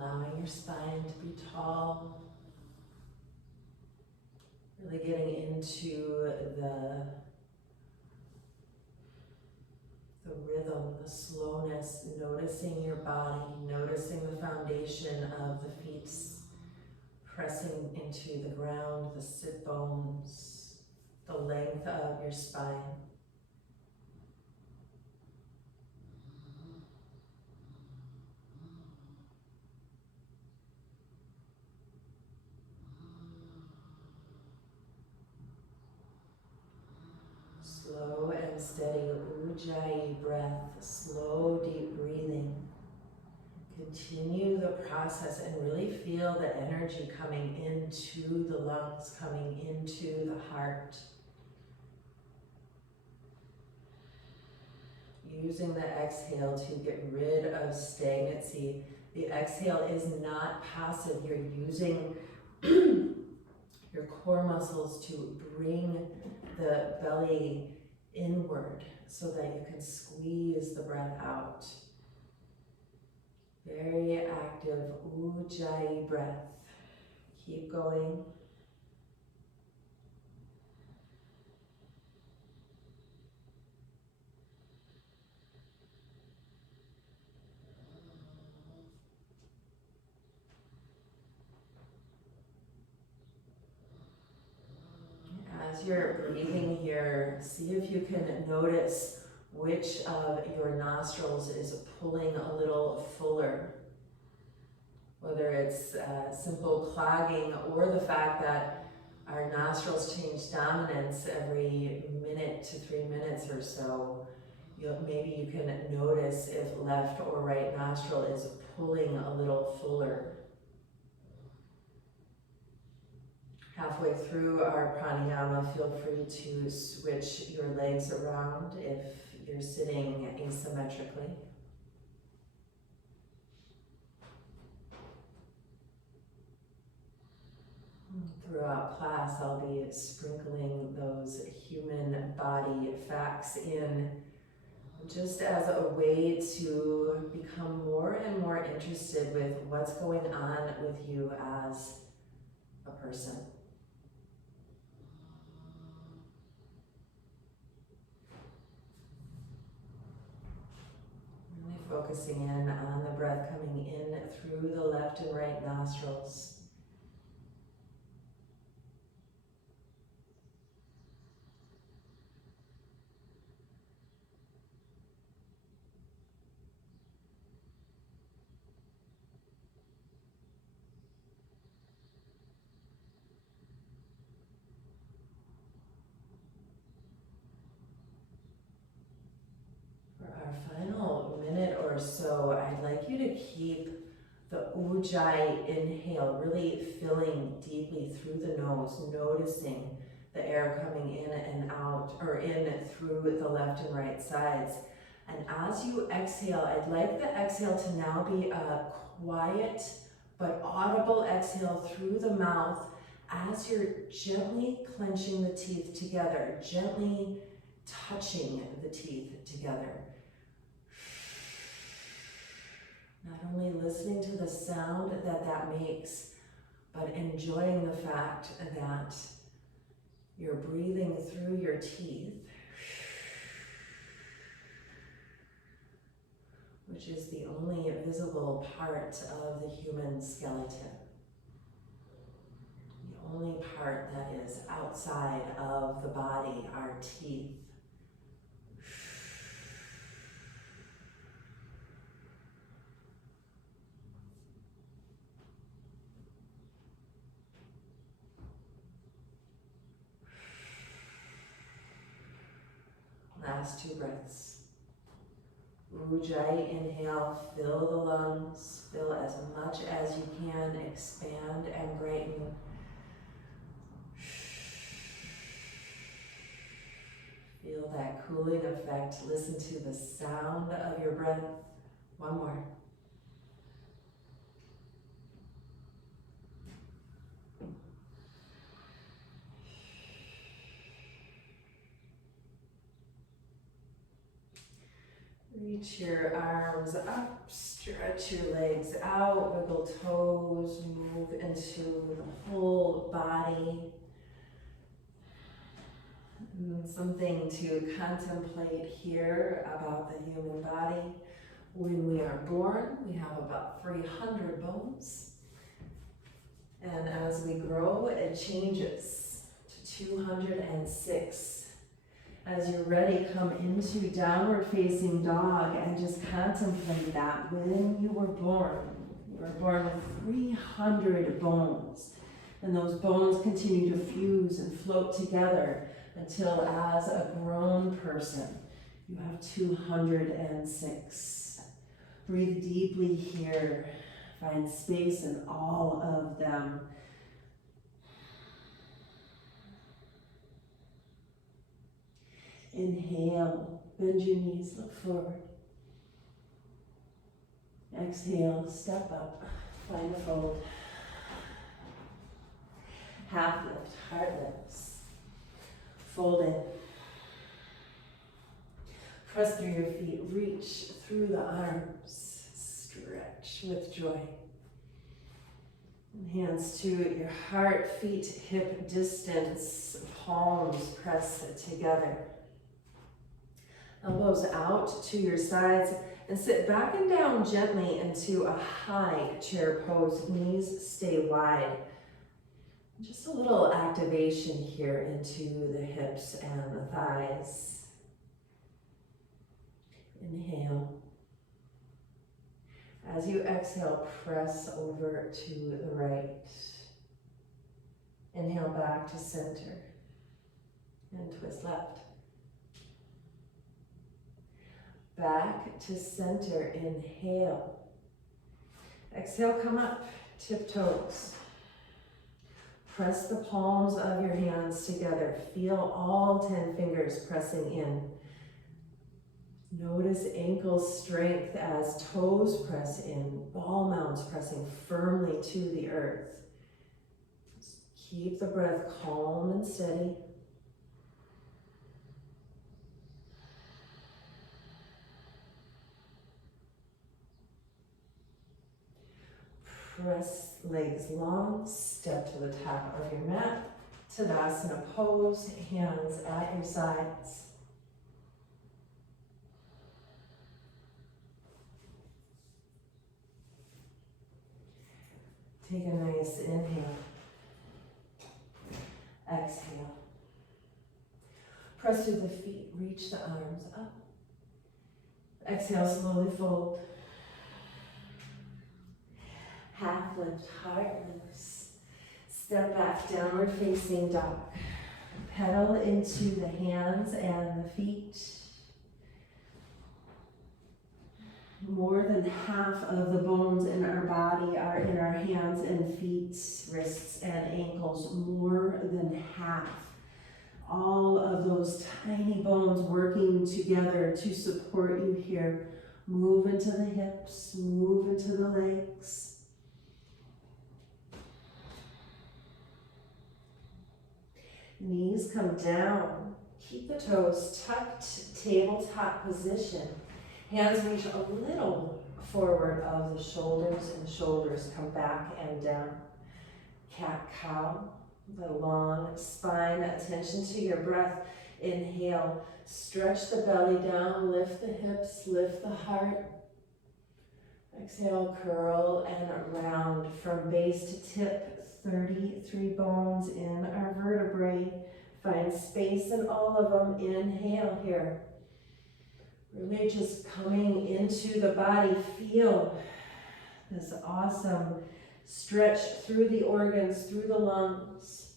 allowing your spine to be tall. Really getting into the rhythm, the slowness, noticing your body, noticing the foundation of the feet pressing into the ground, the sit bones, the length of your spine. Slow and steady Ujjayi breath, slow deep breathing. Continue the process and really feel the energy coming into the lungs, coming into the heart. Using the exhale to get rid of stagnancy. The exhale is not passive. You're using your core muscles to bring the belly inward so that you can squeeze the breath out. Very active Ujjayi breath. Keep going. As you're breathing here, see if you can notice which of your nostrils is pulling a little fuller. Whether it's simple clogging or the fact that our nostrils change dominance every minute to 3 minutes or so. Maybe you can notice if left or right nostril is pulling a little fuller. Halfway through our pranayama, feel free to switch your legs around if you're sitting asymmetrically. Throughout class, I'll be sprinkling those human body facts in just as a way to become more and more interested with what's going on with you as a person. Really focusing in on the breath coming in through the left and right nostrils. Our final minute or so, I'd like you to keep the Ujjayi inhale really filling deeply through the nose, noticing the air coming in and out, or in through the left and right sides. And as you exhale, I'd like the exhale to now be a quiet but audible exhale through the mouth as you're gently clenching the teeth together, gently touching the teeth together. Not only listening to the sound that makes, but enjoying the fact that you're breathing through your teeth, which is the only visible part of the human skeleton. The only part that is outside of the body, our teeth. Last 2 breaths. Ujjayi inhale, fill the lungs, fill as much as you can, expand and brighten. Feel that cooling effect, listen to the sound of your breath. 1 more. Reach your arms up, stretch your legs out, wiggle toes, move into the whole body. And something to contemplate here about the human body. When we are born, we have about 300 bones. And as we grow, it changes to 206. As you're ready, come into downward facing dog and just contemplate that when you were born with 300 bones. And those bones continue to fuse and float together until as a grown person, you have 206. Breathe deeply here. Find space in all of them. Inhale, bend your knees, look forward. Exhale, step up, find a fold. Half lift, heart lifts. Fold in. Press through your feet, reach through the arms. Stretch with joy. And hands to your heart, feet, hip distance. Palms press together. Elbows out to your sides and sit back and down gently into a high chair pose. Knees stay wide. Just a little activation here into the hips and the thighs. Inhale. As you exhale, press over to the right. Inhale back to center and twist left. Back to center, inhale. Exhale, come up, tiptoes. Press the palms of your hands together. Feel all 10 fingers pressing in. Notice ankle strength as toes press in, ball mounds pressing firmly to the earth. Just keep the breath calm and steady. Press legs long, step to the top of your mat. Tadasana pose, hands at your sides. Take a nice inhale. Exhale. Press through the feet, reach the arms up. Exhale, slowly fold. Half lift, heart lifts. Step back, downward facing dog. Pedal into the hands and the feet. More than half of the bones in our body are in our hands and feet, wrists and ankles. More than half. All of those tiny bones working together to support you here. Move into the hips, move into the legs. Knees come down. Keep the toes tucked, tabletop position. Hands reach a little forward of the shoulders and shoulders come back and down. Cat-cow, the long spine, attention to your breath. Inhale, stretch the belly down, lift the hips, lift the heart. Exhale, curl and round from base to tip. 33 bones in our vertebrae. Find space in all of them. Inhale here. Really just coming into the body. Feel this awesome stretch through the organs, through the lungs.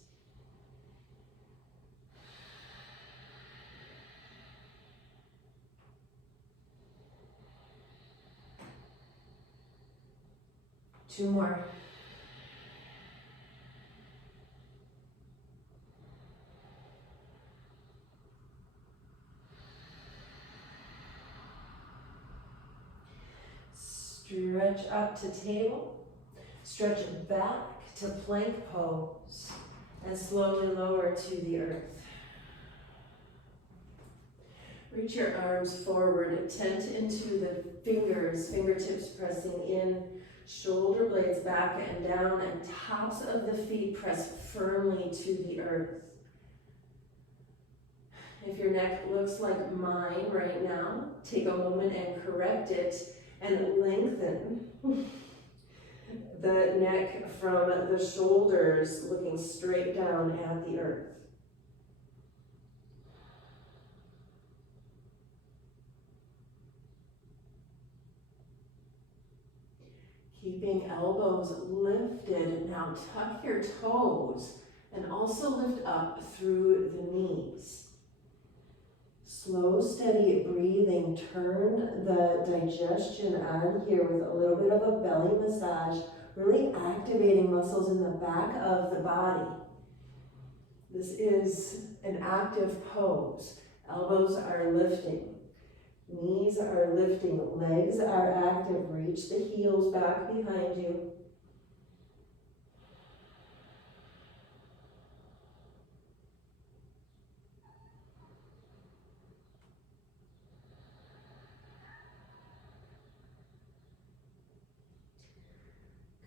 Two more. Stretch up to table, stretch back to plank pose, and slowly lower to the earth. Reach your arms forward, tent into the fingers, fingertips pressing in, shoulder blades back and down, and tops of the feet press firmly to the earth. If your neck looks like mine right now, take a moment and correct it and lengthen the neck from the shoulders, looking straight down at the earth. Keeping elbows lifted, now tuck your toes and also lift up through the knees. Slow, steady breathing. Turn the digestion on here with a little bit of a belly massage, really activating muscles in the back of the body. This is an active pose. Elbows are lifting. Knees are lifting, legs are active. Reach the heels back behind you.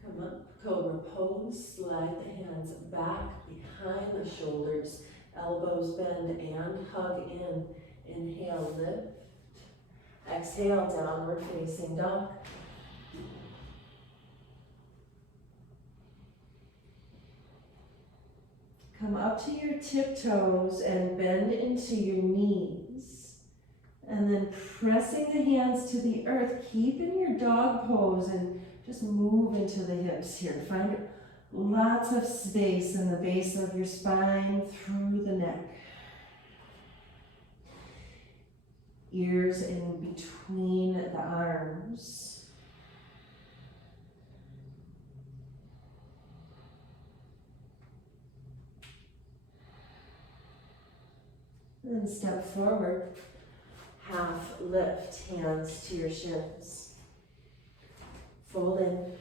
Come up, cobra pose. Slide the hands back behind the shoulders. Elbows bend and hug in. Inhale, lift. Exhale, downward facing dog. Come up to your tiptoes and bend into your knees. And then pressing the hands to the earth, keep in your dog pose and just move into the hips here. Find lots of space in the base of your spine, through the neck. Ears in between the arms. And then step forward, half lift, hands to your shins. Fold in.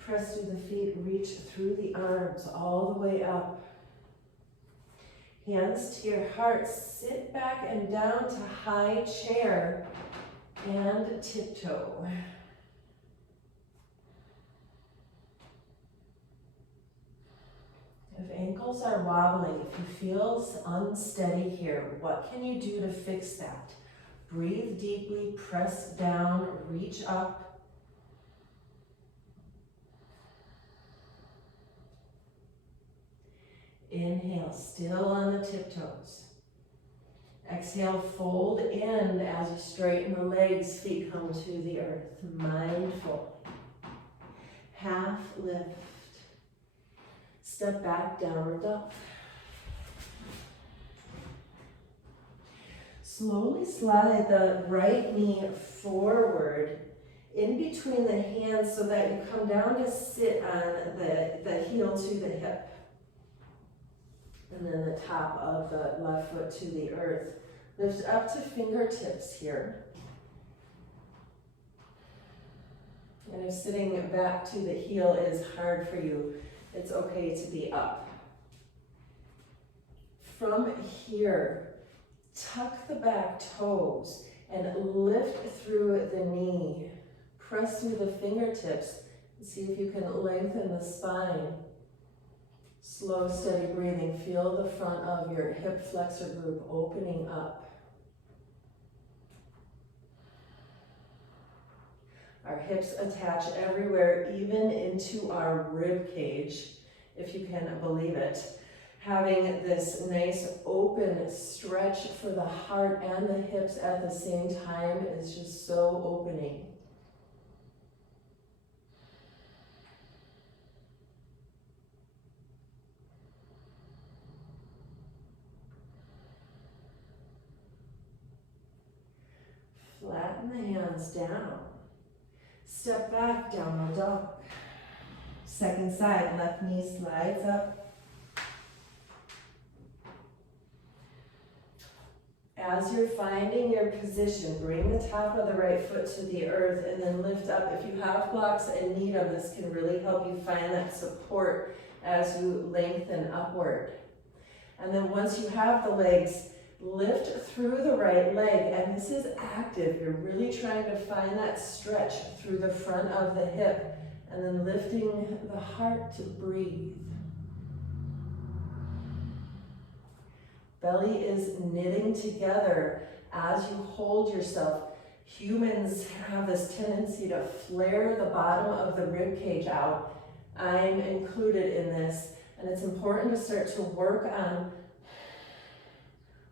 Press through the feet, reach through the arms all the way up. Hands to your heart, sit back and down to high chair and tiptoe. If ankles are wobbling, if you feel unsteady here, what can you do to fix that? Breathe deeply, press down, reach up. Inhale, still on the tiptoes. Exhale, fold in as you straighten the legs, feet come to the earth. Mindful. Half lift. Step back, downward dog. Slowly slide the right knee forward in between the hands so that you come down to sit on the heel to the hip. And then the top of the left foot to the earth. Lift up to fingertips here. And if sitting back to the heel is hard for you, it's okay to be up. From here, tuck the back toes and lift through the knee. Press through the fingertips and see if you can lengthen the spine. Slow, steady breathing. Feel the front of your hip flexor group opening up. Our hips attach everywhere, even into our rib cage, if you can believe it. Having this nice open stretch for the heart and the hips at the same time is just so opening. Flatten the hands down. Step back, downward dog. Second side, left knee slides up. As you're finding your position, bring the top of the right foot to the earth and then lift up. If you have blocks and need them, this can really help you find that support as you lengthen upward. And then once you have the legs, lift through the right leg, and this is active. You're really trying to find that stretch through the front of the hip, and then lifting the heart to breathe. Belly is knitting together as you hold yourself. Humans have this tendency to flare the bottom of the rib cage out. I'm included in this, and it's important to start to work on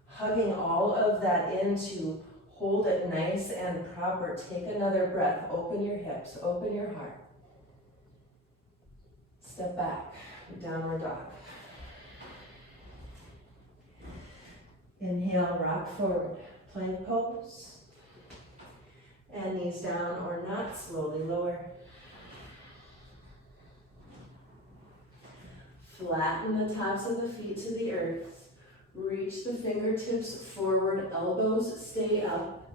hugging all of that in to hold it nice and proper. Take another breath. Open your hips, open your heart. Step back, downward dog. Inhale, rock forward, plank pose. And knees down or not, slowly lower. Flatten the tops of the feet to the earth. Reach the fingertips forward, elbows stay up.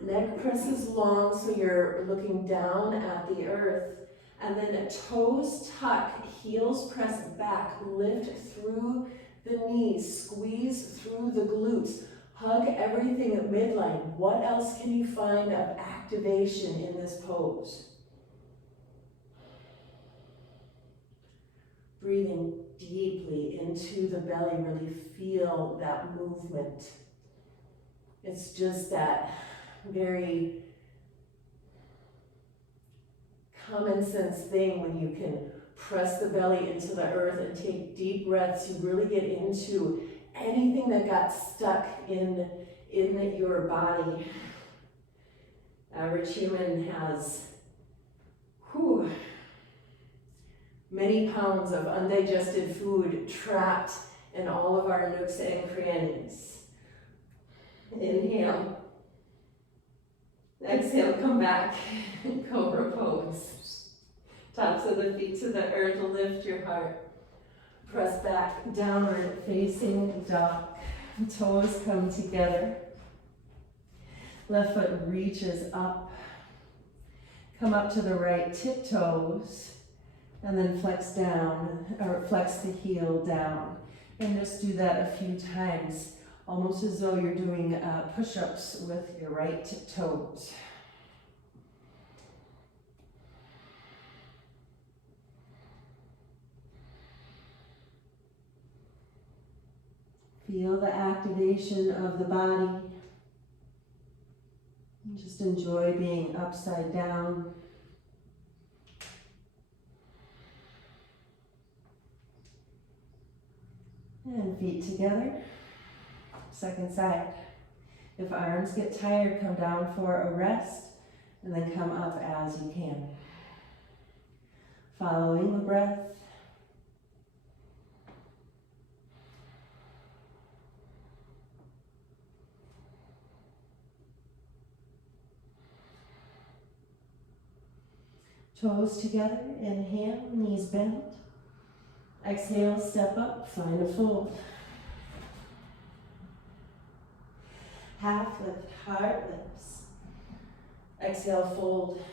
Neck presses long so you're looking down at the earth. And then toes tuck, heels press back, lift through the knees, squeeze through the glutes, hug everything at midline. What else can you find of activation in this pose? Breathing deeply into the belly, really feel that movement. It's just that very common sense thing when you can press the belly into the earth and take deep breaths. You really get into anything that got stuck in your body. Average human has many pounds of undigested food trapped in all of our nooks and crannies. Inhale. Exhale, come back. Cobra pose. Tops of the feet to the earth, lift your heart. Press back, downward facing dog. Toes come together. Left foot reaches up. Come up to the right, tiptoes. And then flex down, or flex the heel down. And just do that a few times, almost as though you're doing push-ups with your right toes. Feel the activation of the body. Just enjoy being upside down. And feet together. Second side. If arms get tired, come down for a rest and then come up as you can. Following the breath. Toes together, inhale, knees bent. Exhale, step up, find a fold. Half lift, heart lifts. Exhale, fold.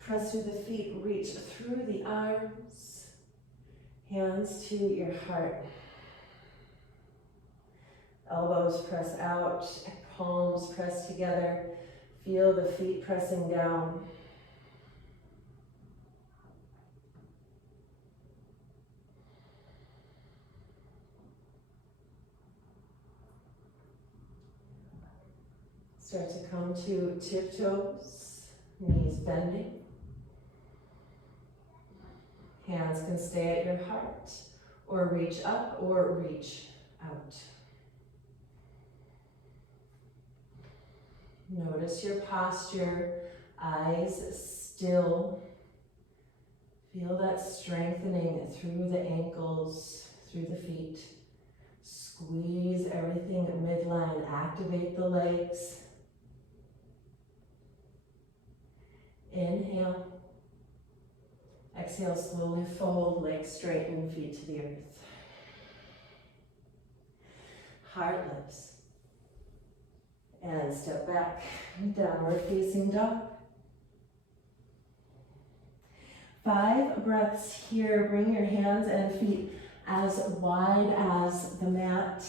Press through the feet, reach through the arms. Hands to your heart. Elbows press out, palms press together. Feel the feet pressing down. Start to come to tiptoes, knees bending. Hands can stay at your heart, or reach up, or reach out. Notice your posture, eyes still. Feel that strengthening through the ankles, through the feet. Squeeze everything at midline, activate the legs. Inhale. Exhale, slowly fold, legs straighten, feet to the earth. Heart lifts. And step back, downward facing dog. 5 breaths here. Bring your hands and feet as wide as the mat.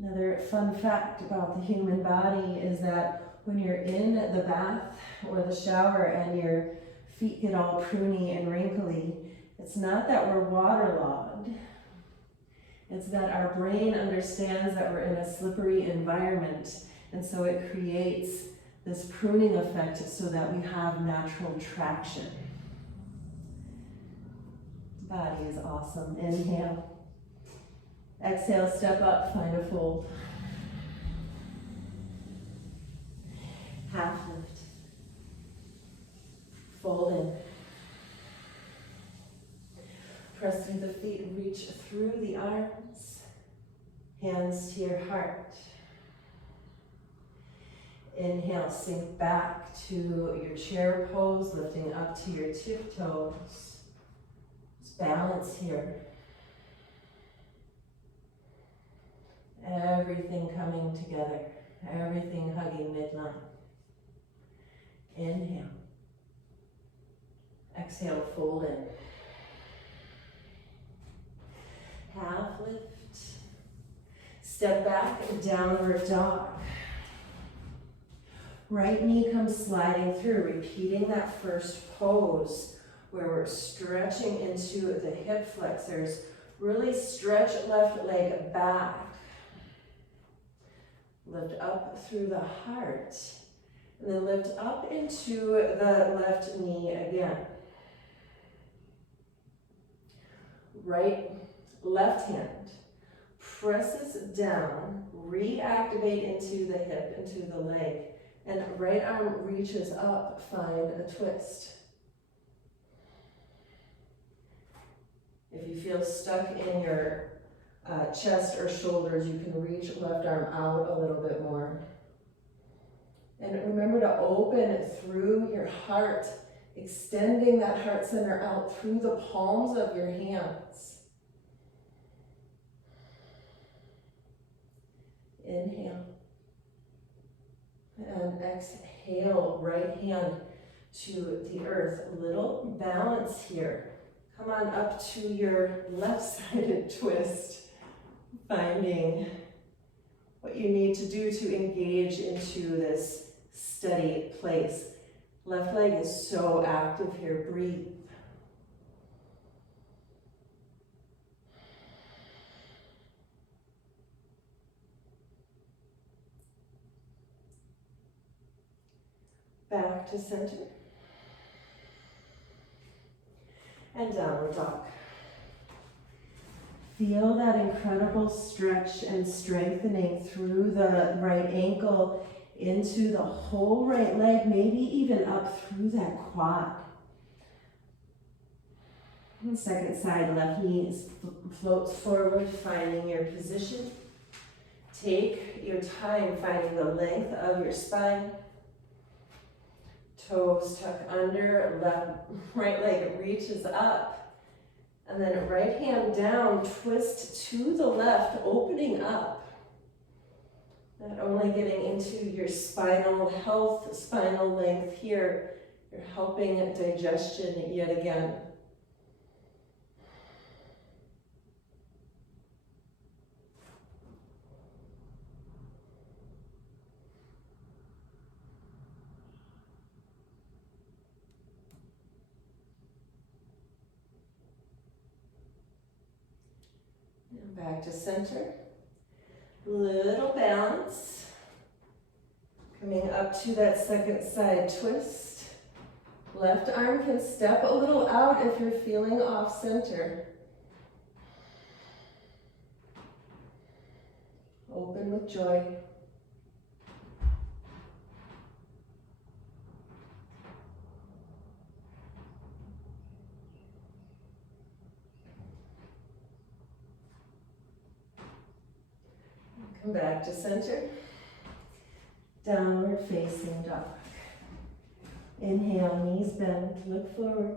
Another fun fact about the human body is that when you're in the bath or the shower and your feet get all pruny and wrinkly, it's not that we're waterlogged. It's that our brain understands that we're in a slippery environment, and so it creates this pruning effect so that we have natural traction. Body is awesome. Inhale. Exhale, step up, find a fold. Half lift. Fold in. Press through the feet, reach through the arms. Hands to your heart. Inhale, sink back to your chair pose, lifting up to your tiptoes. Just balance here. Everything coming together, everything hugging midline. Inhale. Exhale, fold in. Half lift. Step back, downward dog. Right knee comes sliding through, repeating that first pose where we're stretching into the hip flexors. Really stretch left leg back. Lift up through the heart, and then lift up into the left knee again. Left hand presses down, reactivate into the hip, into the leg, and right arm reaches up, find a twist. If you feel stuck in your chest or shoulders, you can reach left arm out a little bit more. And remember to open through your heart, extending that heart center out through the palms of your hands. Inhale. And exhale, right hand to the earth. Little balance here. Come on up to your left-sided twist. Finding what you need to do to engage into this steady place. Left leg is so active here. Breathe. Back to center. And downward dog. Feel that incredible stretch and strengthening through the right ankle into the whole right leg, maybe even up through that quad. And second side, left knee floats forward, finding your position. Take your time finding the length of your spine. Toes tuck under, right leg reaches up. And then right hand down, twist to the left, opening up. Not only getting into your spinal health, spinal length here, you're helping digestion yet again. Back to center. Little balance. Coming up to that second side twist. Left arm can step a little out if you're feeling off center. Open with joy. Come back to center. Downward facing dog. Inhale, knees bend, look forward.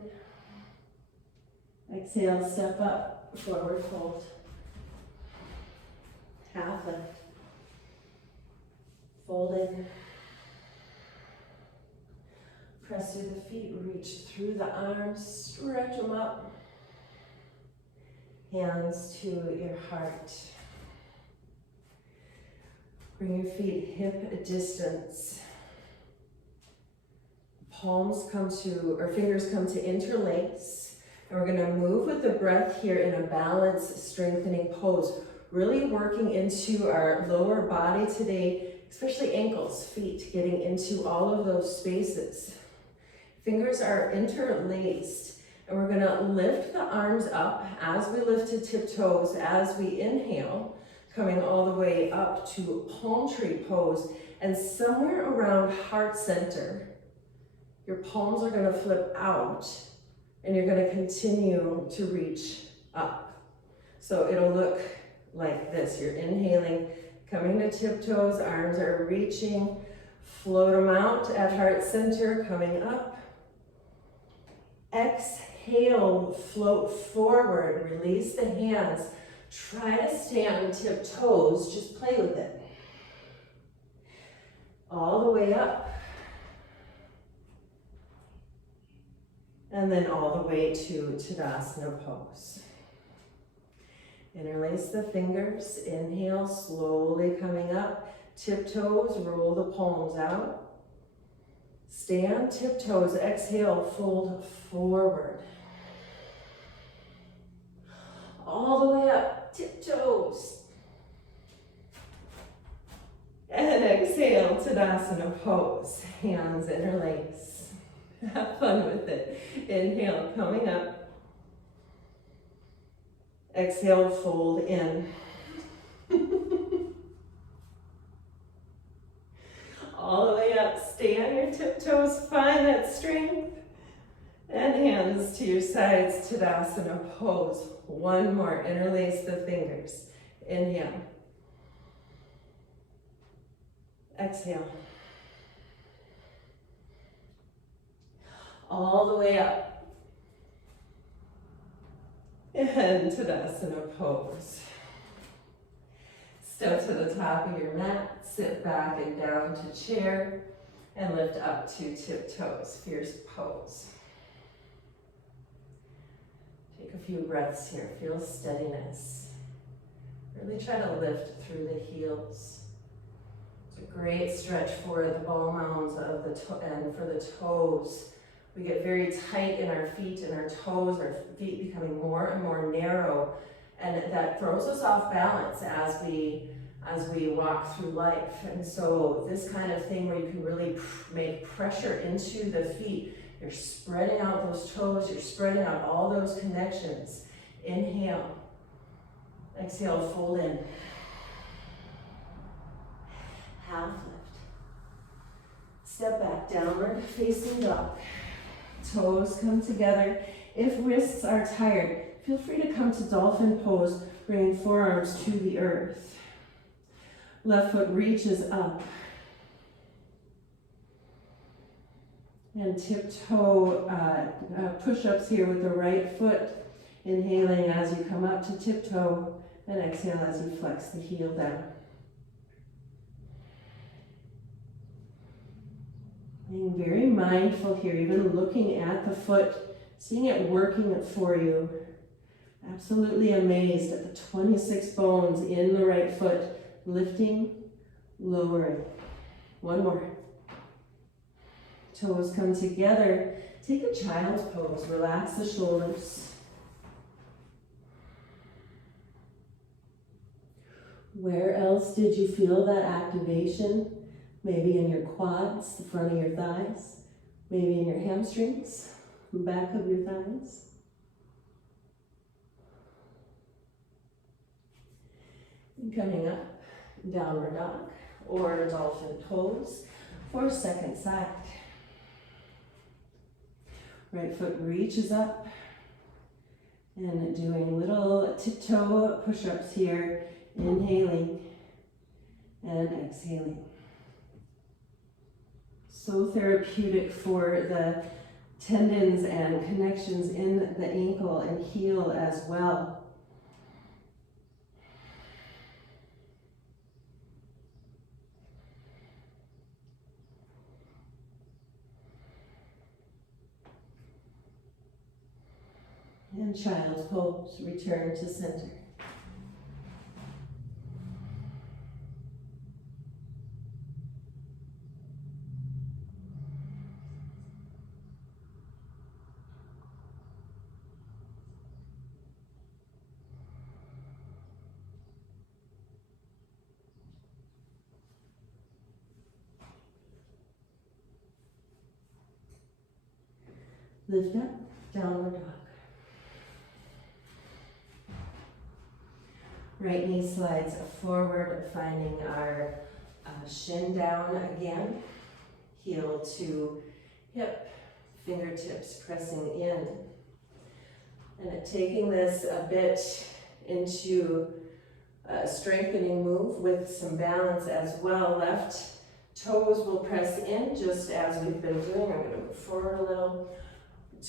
Exhale, step up, forward fold. Half lift. Fold in. Press through the feet, reach through the arms, stretch them up. Hands to your heart. Bring your feet hip distance. Palms come to, or fingers come to interlace. And we're gonna move with the breath here in a balanced, strengthening pose. Really working into our lower body today, especially ankles, feet, getting into all of those spaces. Fingers are interlaced, and we're gonna lift the arms up as we lift to tiptoes, as we inhale, coming all the way up to palm tree pose, and somewhere around heart center, your palms are gonna flip out, and you're gonna continue to reach up. So it'll look like this. You're inhaling, coming to tiptoes, arms are reaching, float them out at heart center, coming up. Exhale, float forward, release the hands. Try to stay on tiptoes, just play with it. All the way up. And then all the way to Tadasana pose. Interlace the fingers, inhale, slowly coming up. Tiptoes, roll the palms out. Stay on tiptoes, exhale, fold forward. All the way up, tiptoes. And exhale, Tadasana pose. Hands interlace. Have fun with it. Inhale, coming up. Exhale, fold in. All the way up, stay on your tiptoes, find that strength. And hands to your sides, Tadasana pose. One more, interlace the fingers. Inhale. Exhale. All the way up. And Tadasana pose. Step to the top of your mat, sit back and down to chair, and lift up to tiptoes, fierce pose. Take a few breaths here, feel steadiness. Really try to lift through the heels. It's a great stretch for the ball mounds of the and for the toes. We get very tight in our feet and our toes, our feet becoming more and more narrow, and that throws us off balance as we walk through life. And so this kind of thing where you can really make pressure into the feet, you're spreading out those toes, you're spreading out all those connections. Inhale, exhale, fold in. Half lift. Step back, downward facing dog. Toes come together. If wrists are tired, feel free to come to dolphin pose, bringing forearms to the earth. Left foot reaches up. And tiptoe push-ups here with the right foot. Inhaling as you come up to tiptoe, and exhale as you flex the heel down. Being very mindful here, even looking at the foot, seeing it working for you. Absolutely amazed at the 26 bones in the right foot, lifting, lowering. One more. Toes come together. Take a child's pose, relax the shoulders. Where else did you feel that activation? Maybe in your quads, the front of your thighs, maybe in your hamstrings, the back of your thighs. And coming up, downward dog or dolphin pose for second side. Right foot reaches up and doing little tiptoe push-ups here, inhaling and exhaling. So therapeutic for the tendons and connections in the ankle and heel as well. And child's pose, return to center. Lift up, downward dog. Right knee slides forward, finding our shin down again. Heel to hip, fingertips pressing in. And taking this a bit into a strengthening move with some balance as well. Left toes will press in just as we've been doing. I'm going to move forward a little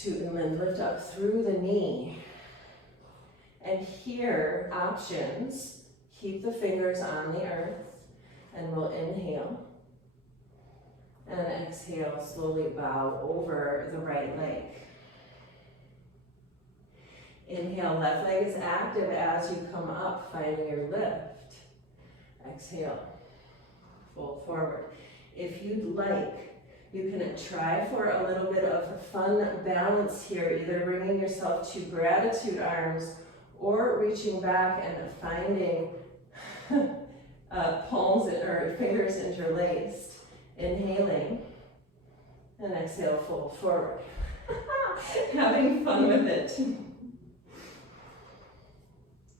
and then lift up through the knee. And here, options, keep the fingers on the earth, and we'll inhale. And exhale, slowly bow over the right leg. Inhale, left leg is active as you come up, finding your lift. Exhale, fold forward. If you'd like, you can try for a little bit of fun balance here, either bringing yourself to gratitude arms or reaching back and finding palms or fingers interlaced. Inhaling and exhale, fold forward. Having fun with it.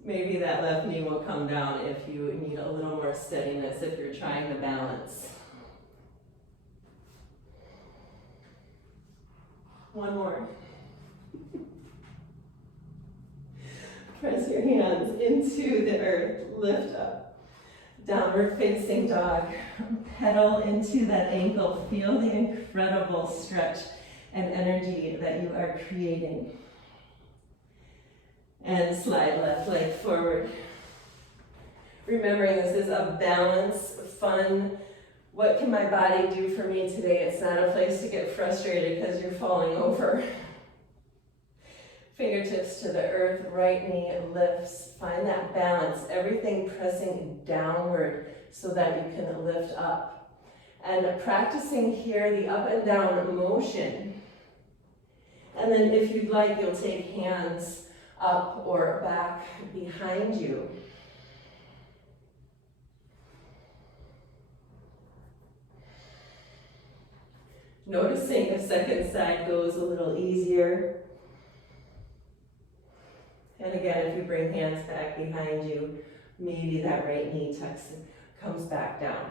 Maybe that left knee will come down if you need a little more steadiness, if you're trying to balance. One more. Press your hands into the earth, lift up. Downward facing dog. Pedal into that ankle. Feel the incredible stretch and energy that you are creating. And slide left leg forward. Remembering this is a balance, fun, what can my body do for me today? It's not a place to get frustrated because you're falling over. Fingertips to the earth, right knee lifts. Find that balance, everything pressing downward so that you can lift up. And practicing here the up and down motion. And then if you'd like, you'll take hands up or back behind you. Noticing if second side goes a little easier. And again, if you bring hands back behind you, maybe that right knee tucks and comes back down.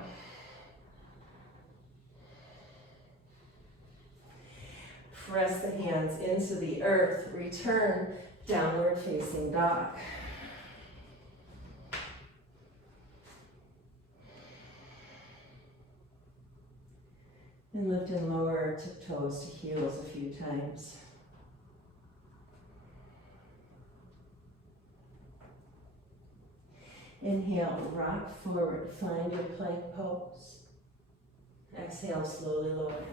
Press the hands into the earth, return, downward facing dog. And lift and lower tiptoes to heels a few times. Inhale, rock forward, find your plank pose. Exhale, slowly lower.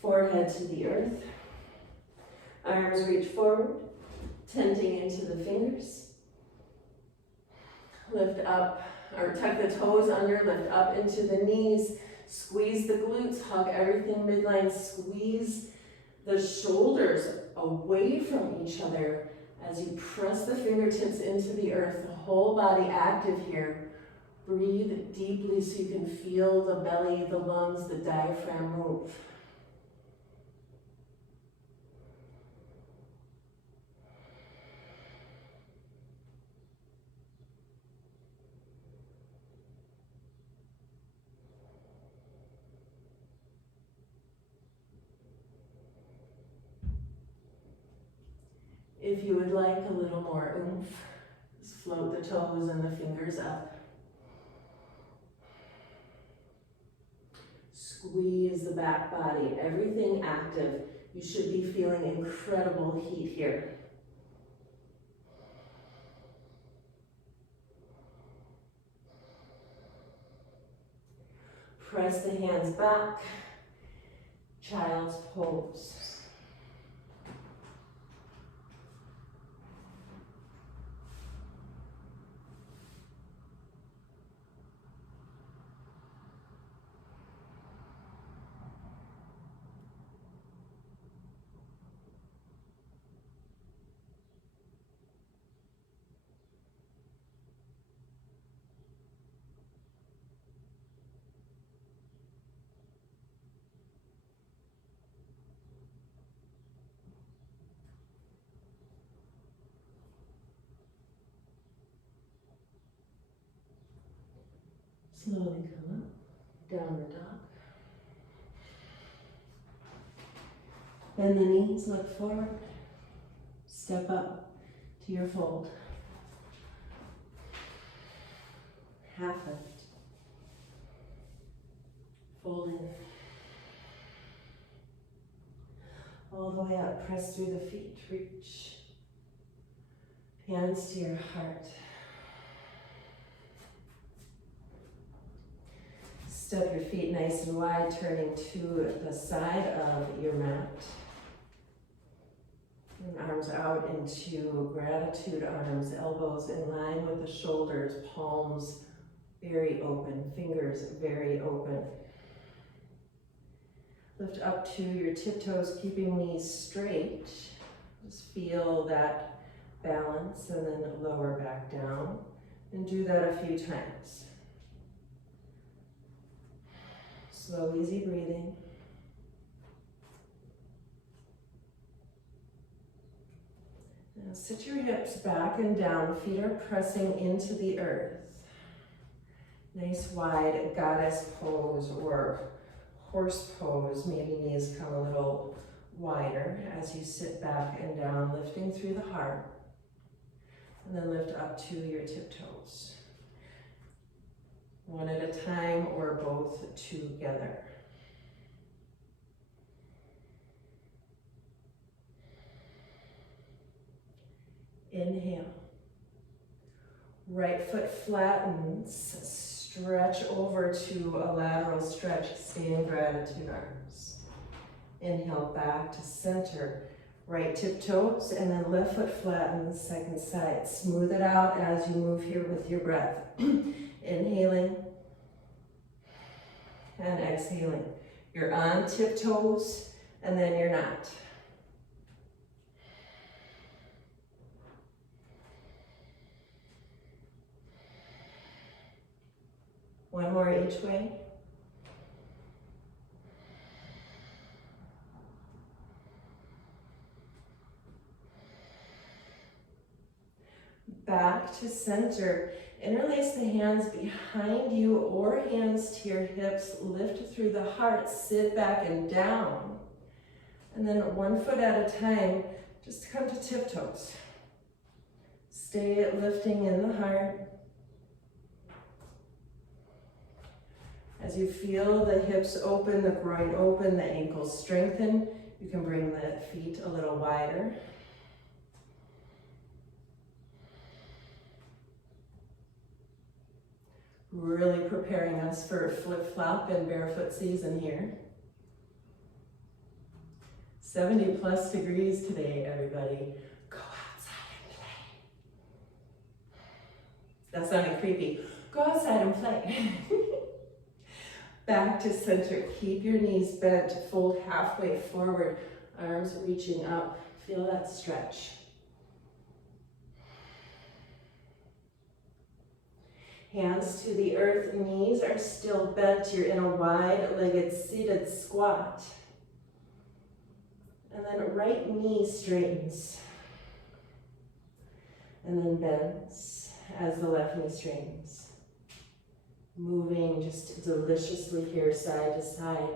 Forehead to the earth. Arms reach forward, tenting into the fingers. Lift up, or tuck the toes under, lift up into the knees. Squeeze the glutes, hug everything midline. Squeeze the shoulders away from each other as you press the fingertips into the earth. The whole body active here. Breathe deeply so you can feel the belly, the lungs, the diaphragm move. If you would like a little more oomph, just float the toes and the fingers up. Squeeze the back body, everything active. You should be feeling incredible heat here. Press the hands back, child's pose. Slowly come up, downward dog. Bend the knees, look forward. Step up to your fold. Half lift. Fold in. All the way up, press through the feet, reach. Hands to your heart. Step your feet nice and wide, turning to the side of your mat. And arms out into gratitude arms, elbows in line with the shoulders, palms very open, fingers very open. Lift up to your tiptoes, keeping knees straight. Just feel that balance and then lower back down. And do that a few times. Slow, easy breathing. Now sit your hips back and down, feet are pressing into the earth. Nice wide goddess pose or horse pose. Maybe knees come a little wider as you sit back and down, lifting through the heart. And then lift up to your tiptoes. One at a time or both together. Inhale. Right foot flattens, stretch over to a lateral stretch, stay in gratitude arms. Inhale back to center, right tiptoes, and then left foot flattens, second side. Smooth it out as you move here with your breath. Inhaling and exhaling. You're on tiptoes and then you're not. One more each way. Back to center. Interlace the hands behind you or hands to your hips. Lift through the heart. Sit back and down. And then one foot at a time, just come to tiptoes. Stay lifting in the heart. As you feel the hips open, the groin open, the ankles strengthen, you can bring the feet a little wider. Really preparing us for flip-flop and barefoot season here. 70 plus degrees today, everybody. Go outside and play. That sounded creepy. Go outside and play. Back to center. Keep your knees bent. Fold halfway forward. Arms reaching up. Feel that stretch. Hands to the earth. Knees are still bent. You're in a wide-legged seated squat. And then right knee straightens. And then bends as the left knee straightens. Moving just deliciously here, side to side.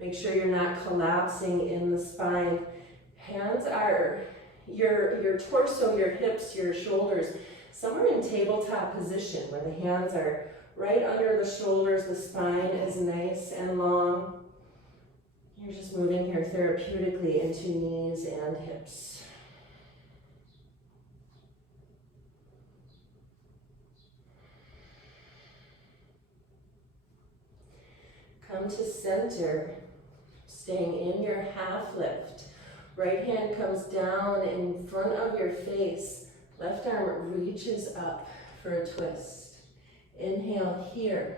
Make sure you're not collapsing in the spine. Hands are your torso, your hips, your shoulders, somewhere in tabletop position where the hands are right under the shoulders, the spine is nice and long. You're just moving here therapeutically into knees and hips. Come to center, staying in your half lift. Right hand comes down in front of your face. Left arm reaches up for a twist. Inhale here.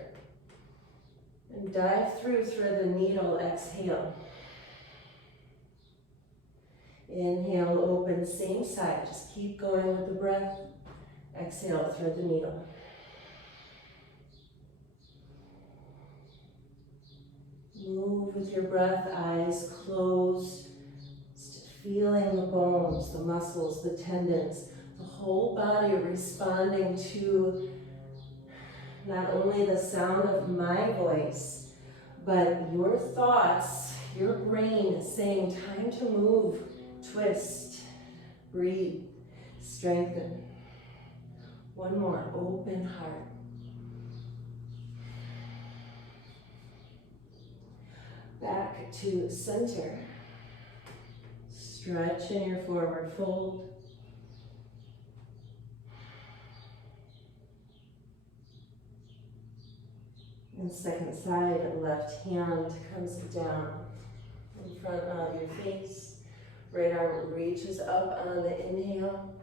And dive through, thread the needle, exhale. Inhale, open, same side. Just keep going with the breath. Exhale, thread the needle. Move with your breath, eyes closed. Just feeling the bones, the muscles, the tendons, the whole body responding to not only the sound of my voice, but your thoughts, your brain saying, time to move, twist, breathe, strengthen. One more, open heart. Back to center. Stretch in your forward fold. And second side, left hand comes down in front of your face. Right arm reaches up on the inhale.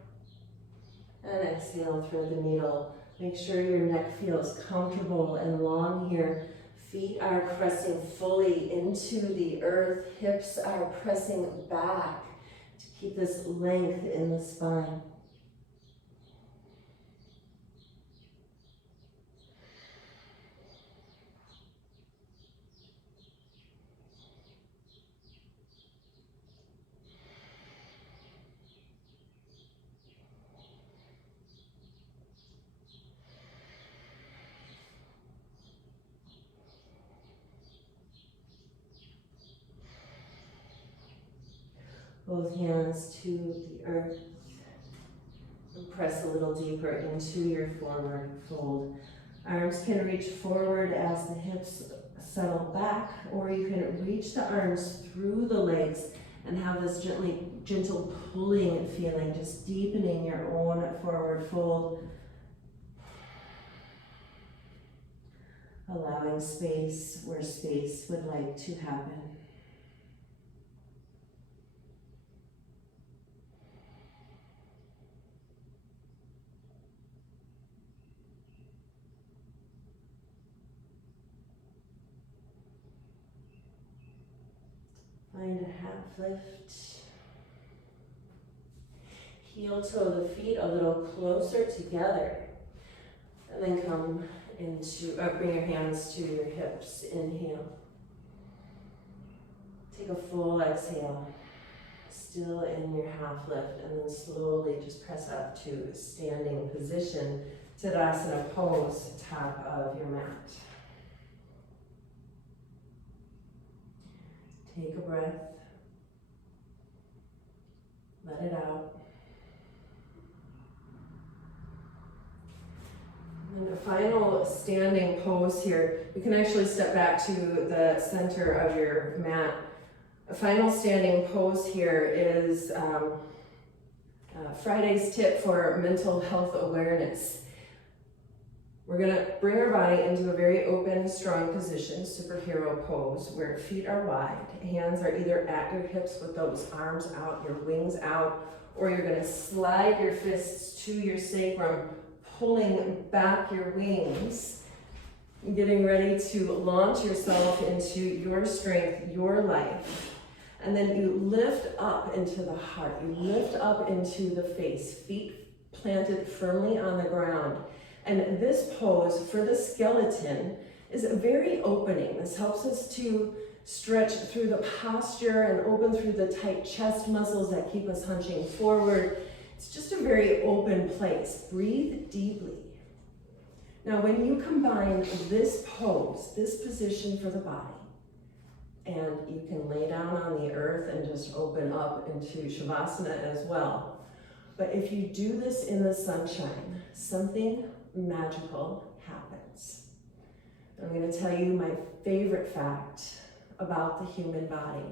And exhale, thread the needle. Make sure your neck feels comfortable and long here. Feet are pressing fully into the earth. Hips are pressing back to keep this length in the spine. Both hands to the earth. And press a little deeper into your forward fold. Arms can reach forward as the hips settle back, or you can reach the arms through the legs and have this gentle pulling feeling, just deepening your own forward fold. Allowing space where space would like to happen. Find a half lift. Heel toe the feet a little closer together. And then come into, bring your hands to your hips. Inhale. Take a full exhale. Still in your half lift. And then slowly just press up to standing position. Tadasana pose, top of your mat. Take a breath, let it out. And a final standing pose here. You can actually step back to the center of your mat. A final standing pose here is Friday's tip for mental health awareness. We're gonna bring our body into a very open, strong position, superhero pose, where feet are wide, hands are either at your hips with those arms out, your wings out, or you're gonna slide your fists to your sacrum, pulling back your wings, getting ready to launch yourself into your strength, your life. And then you lift up into the heart, you lift up into the face, feet planted firmly on the ground. And this pose for the skeleton is very opening. This helps us to stretch through the posture and open through the tight chest muscles that keep us hunching forward. It's just a very open place. Breathe deeply. Now, when you combine this pose, this position for the body, and you can lay down on the earth and just open up into Shavasana as well. But if you do this in the sunshine, something magical happens. I'm going to tell you my favorite fact about the human body.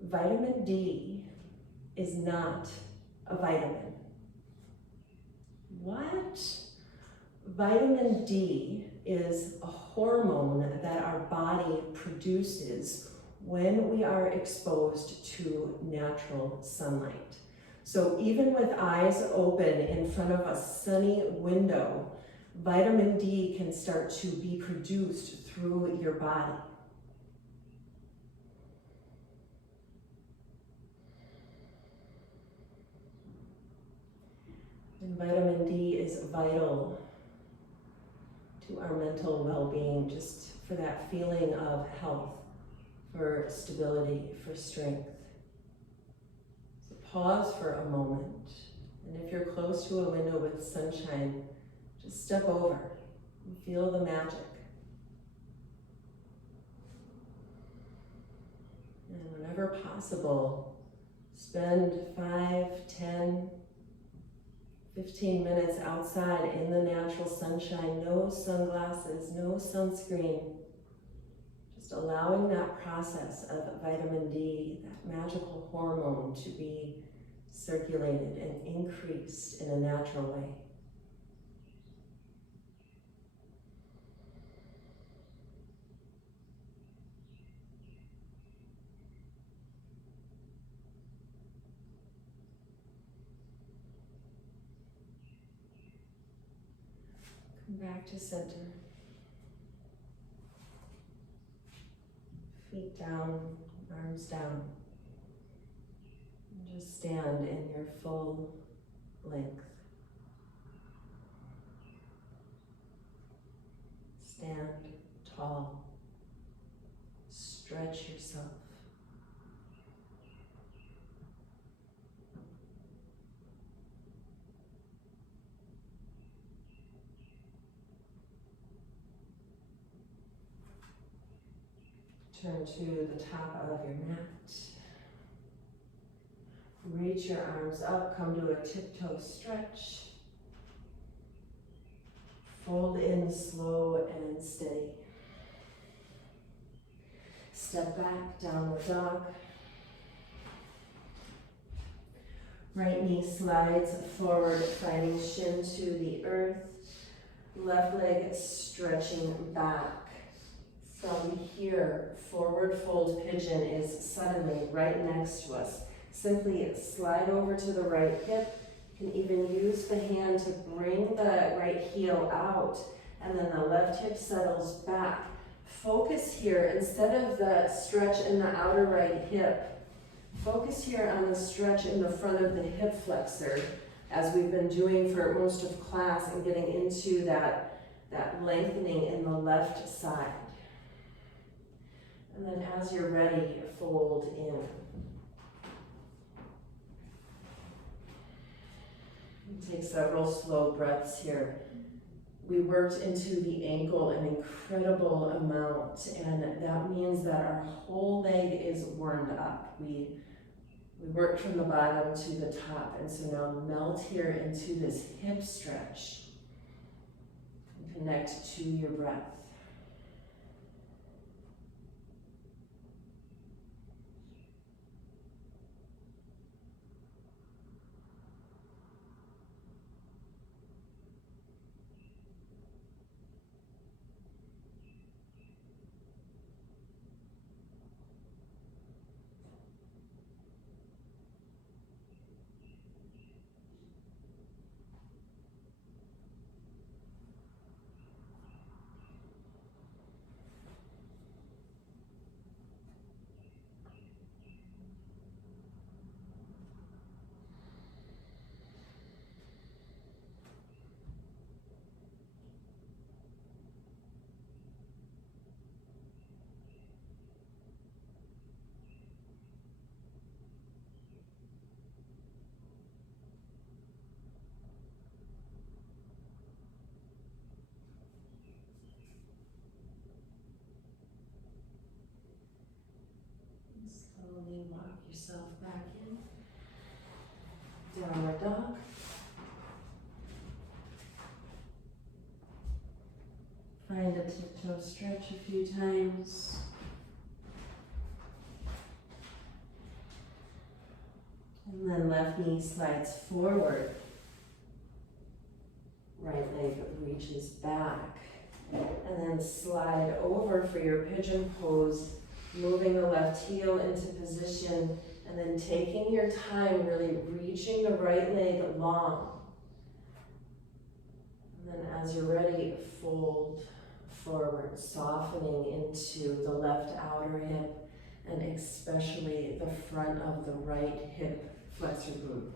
Vitamin D is not a vitamin. What? Vitamin D is a hormone that our body produces when we are exposed to natural sunlight. So even with eyes open in front of a sunny window, vitamin D can start to be produced through your body. And vitamin D is vital to our mental well-being, just for that feeling of health, for stability, for strength. So pause for a moment. And if you're close to a window with sunshine, Just step over and feel the magic. And whenever possible, spend 5, 10, 15 minutes outside in the natural sunshine. No sunglasses, no sunscreen. Just allowing that process of vitamin D, that magical hormone, to be circulated and increased in a natural way. Come back to center. Feet down, arms down. And just stand in your full length. Stand tall. Stretch yourself. Turn to the top of your mat. Reach your arms up, come to a tiptoe stretch. Fold in slow and steady. Step back, downward dog. Right knee slides forward, finding shin to the earth. Left leg stretching back. From here, forward fold pigeon is suddenly right next to us. Simply slide over to the right hip. You can even use the hand to bring the right heel out, and then the left hip settles back. Focus here, instead of the stretch in the outer right hip, focus here on the stretch in the front of the hip flexor, as we've been doing for most of class, and getting into that lengthening in the left side. And then as you're ready, fold in. And take several slow breaths here. We worked into the ankle an incredible amount, and that means that our whole leg is warmed up. We worked from the bottom to the top, and so now melt here into this hip stretch and connect to your breath. Slowly walk yourself back in. Downward dog. Find a tiptoe stretch a few times. And then left knee slides forward. Right leg reaches back. And then slide over for your pigeon pose, moving the left heel into position, and then taking your time, really reaching the right leg long. And then as you're ready, fold forward, softening into the left outer hip, and especially the front of the right hip flexor glute.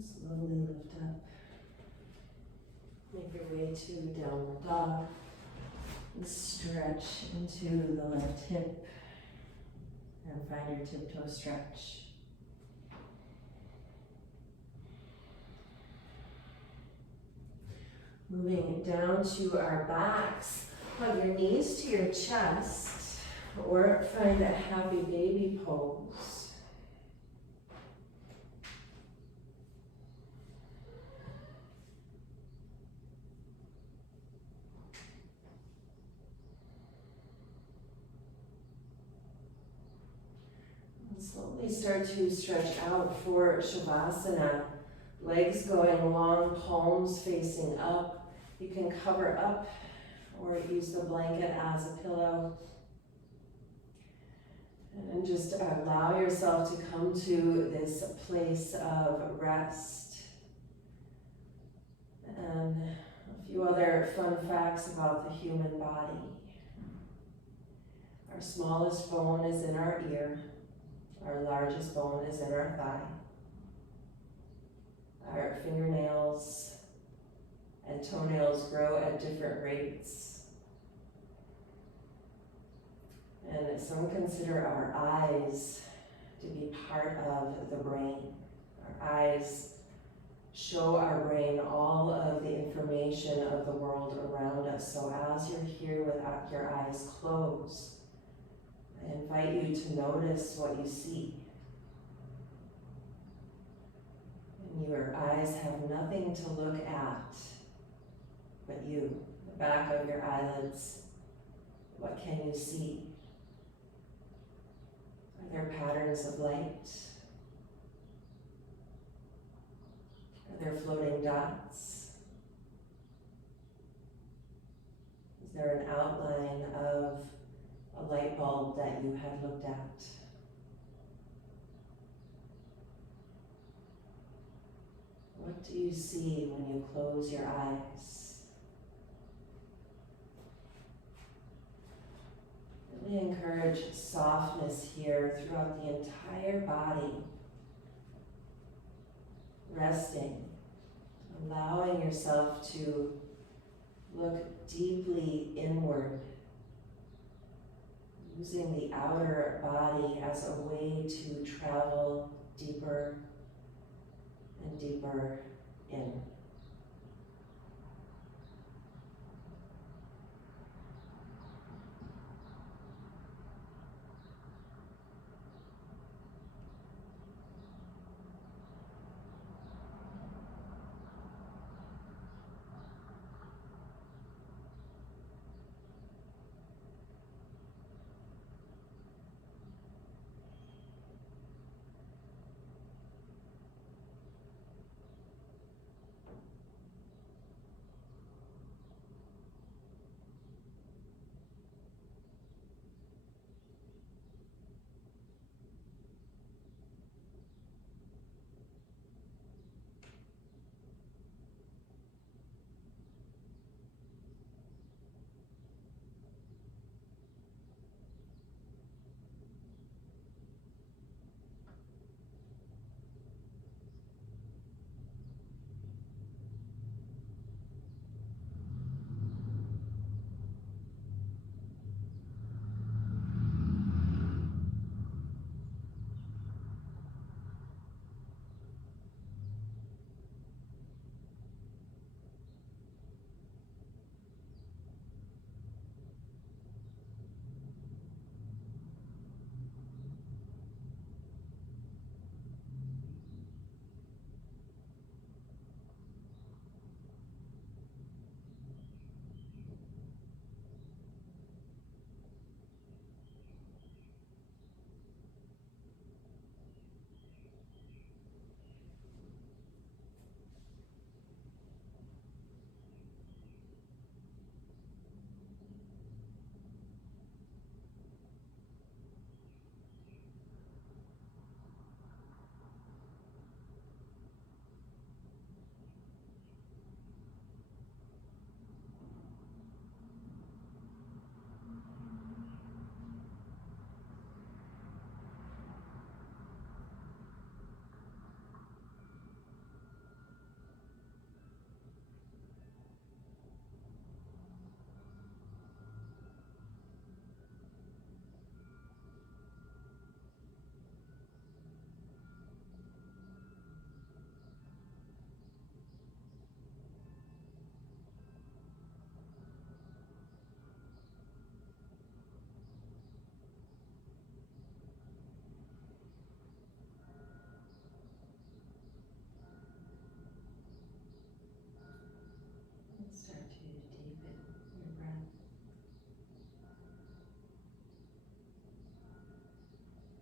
Slowly lift up. Make your way to downward dog. And stretch into the left hip. And find your tiptoe stretch. Moving down to our backs. Hug your knees to your chest. Or find a happy baby pose. Slowly start to stretch out for Shavasana. Legs going long, palms facing up. You can cover up or use the blanket as a pillow. And just allow yourself to come to this place of rest. And a few other fun facts about the human body. Our smallest bone is in our ear. Our largest bone is in our thigh. Our fingernails and toenails grow at different rates. And some consider our eyes to be part of the brain. Our eyes show our brain all of the information of the world around us. So as you're here with your eyes closed, I invite you to notice what you see. And your eyes have nothing to look at but you, the back of your eyelids. What can you see? Are there patterns of light? Are there floating dots? Is there an outline of a light bulb that you had looked at? What do you see when you close your eyes? Really encourage softness here throughout the entire body. Resting, allowing yourself to look deeply inward, using the outer body as a way to travel deeper and deeper in.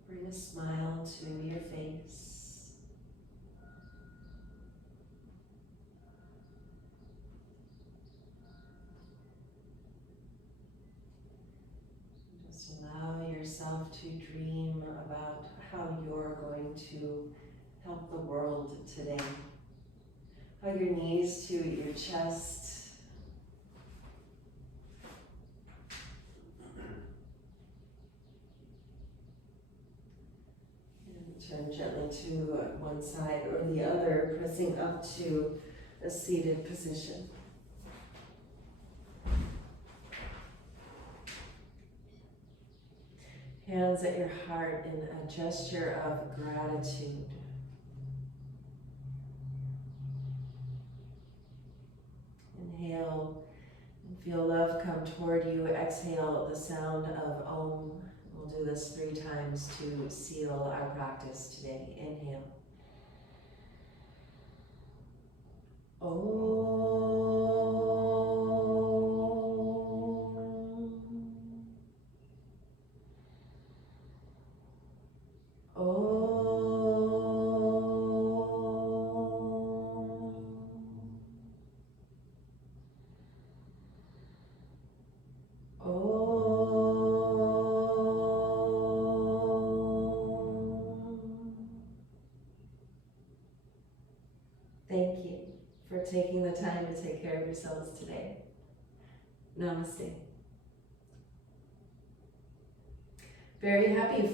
Bring a smile to maybe your face. Just allow yourself to dream about how you're going to help the world today. Hug your knees to your chest. Turn gently to one side or the other, pressing up to a seated position. Hands at your heart in a gesture of gratitude. Inhale and feel love come toward you. Exhale the sound of Om. We'll do this 3 times to seal our practice today. Inhale. Om. Thank you for taking the time to take care of yourselves today. Namaste. Very happy